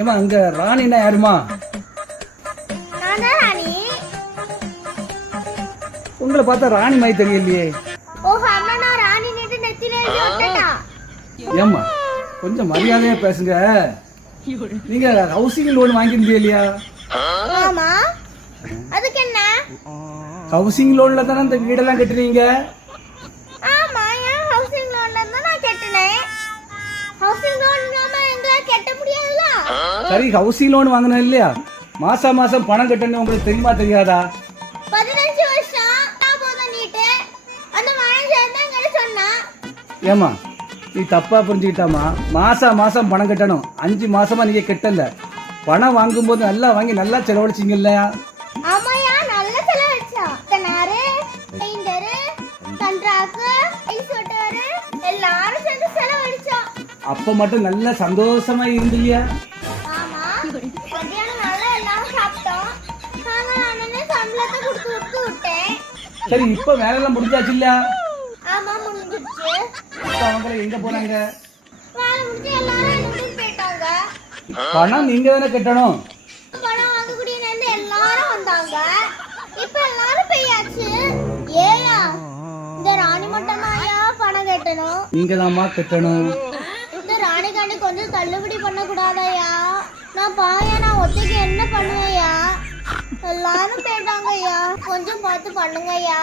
ஏமா அங்க ராணின்னா யாருமா? ராணி. உங்களை பார்த்தா ராணி மாதிரி தெரியலையே. ஓஹோ அம்மா நான் ராணி நேத்து நெத்தில எழுதி ஒட்டட்டா. ஏமா கொஞ்சம் மரியாதையா பேசுங்க. நீங்க ஹவுசிங் லோன் வாங்கியிருந்தீங்க இல்லையா? ஆமா. அதுக்கு என்ன? ஹவுசிங் லோன்ல தானே இந்த வீடெல்லாம் கட்டுறீங்க. ஆமா ஏன் ஹவுசிங் லோன்ல தான் நான் கட்டினேன். ஹவுசிங் லோன் இல்லாம எங்களால கட்ட முடியாதுல்ல. சரி ஹவுசிங் லோன் வாங்கினேன் இல்லையா? மாசம் மாசம் பணம் கட்டணும் உங்களுக்கு தெரியுமா தெரியாதா? 15 வருஷம் போதும் நீட்டு அந்த மழை சேர்ந்தாங்க சொன்னா. ஏமா நீ தப்பா புரிஞ்சுக்கிட்டாமா? மாசம் மாசம் பணம் கட்டணும். 5 மாசமா நீங்க கட்டல. பணம் வாங்கும்போது நல்லா வாங்கி நல்லா செலவழிச்சிங்க இல்லையா? ஆமாயா நல்ல செலவழிச்சா. தனாரு பெயிண்டரு கண்ட்ராக்கு ஐசோட்டர் எல்லாரும் சேர்ந்து செலவழிச்சோம். அப்ப மட்டும் நல்லா சந்தோஷமா இருந்தியா? ஆமா மத்தியானம் நல்லா எல்லாம் சாப்பிட்டோம். நான் சம்பளத்தை கொடுத்து விட்டேன். சரி இப்ப வேலை எல்லாம் முடிஞ்சாச்சு இல்லையா? ஆமா முடிஞ்சிருச்சு. அவங்க எங்க போனாங்க? வேலை முடிஞ்சு எல்லாரும் வீட்டுக்கு போயிட்டாங்க. பணம் நீங்க தானே கட்டணும். பணம் வாங்கக்கூடிய நேரத்துல எல்லாரும் வந்தாங்க. இப்ப எல்லாரும் போயாச்சு. ஏயா இந்த ராணி மட்டும் தான்யா பணம் கட்டணும். நீங்க தான்மா கட்டணும். இந்த ராணிக்காண்டி கொஞ்சம் தள்ளுபடி பண்ண கூடாதயா? நான் பாயா நான் ஒத்தைக்கு என்ன பண்ணுவேயா? எல்லாரும் போயிட்டாங்கய்யா. கொஞ்சம் பார்த்து பண்ணுங்கய்யா.